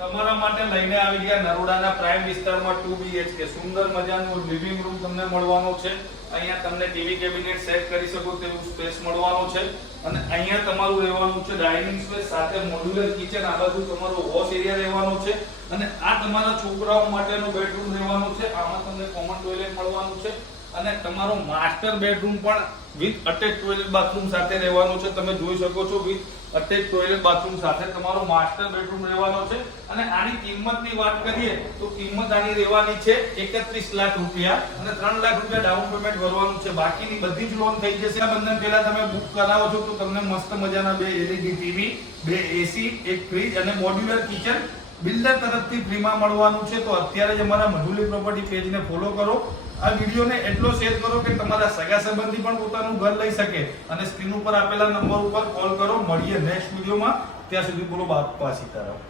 તમારા માટે લઈને આવી ગયા નરોડાના પ્રાઇમ વિસ્તારમાં 2 BHK સુંદર મજાનું લિવિંગ રૂમ તમને મળવાનો છે। અહીંયા તમને ટીવી કેબિનેટ સેટ કરી શકો તેવું સ્પેસ મળવાનો છે અને અહીંયા તમારું રહેવાનું છે ડાઇનિંગ સ્પેસ સાથે મોડ્યુલર કિચન, આ બાજુ તમારો વોશ એરિયા રહેવાનો છે અને આ તમારા છોકરાઓ માટેનો બેડરૂમ રહેવાનો છે। આમાં તમને કોમન ટોયલેટ મળવાનું છે અને તમારો માસ્ટર બેડરૂમ પણ વિથ અટેચ ટોયલેટ બાથરૂમ સાથે રહેવાનો છે। તમે જોઈ શકો છો વિથ અટેચ ટોયલેટ બાથરૂમ સાથે તમારો માસ્ટર બેડરૂમ રહેવાનો છે અને આની કિંમતની વાત કરીએ તો કિંમત આની રહેવાની છે 31 લાખ રૂપિયા અને 3 લાખ રૂપિયા ડાઉન પેમેન્ટ ભરવાનું છે। બાકીની બધી જ લોન થઈ જશે। બંધન પહેલા તમે બુક કરાવો છો તો તમને મસ્ત મજાના 2 LED ટીવી, 2 AC, 1 ફ્રીજ અને મોડ્યુલર કિચન બિલ્ડર તરફથી ફ્રીમાં મળવાનું છે। તો અત્યારે જ અમારા મધુલી પ્રોપર્ટી પેજને ફોલો કરો, આ વિડીયોને એટલો શેર કરો કે તમારા સગા સંબંધી પણ પોતાનું ઘર લઈ શકે અને સ્ક્રીન ઉપર આપેલા નંબર ઉપર કોલ કરો। મળીએ નેક્સ્ટ વિડીયોમાં, ત્યાં સુધી બોલો બાપા સીતારામ।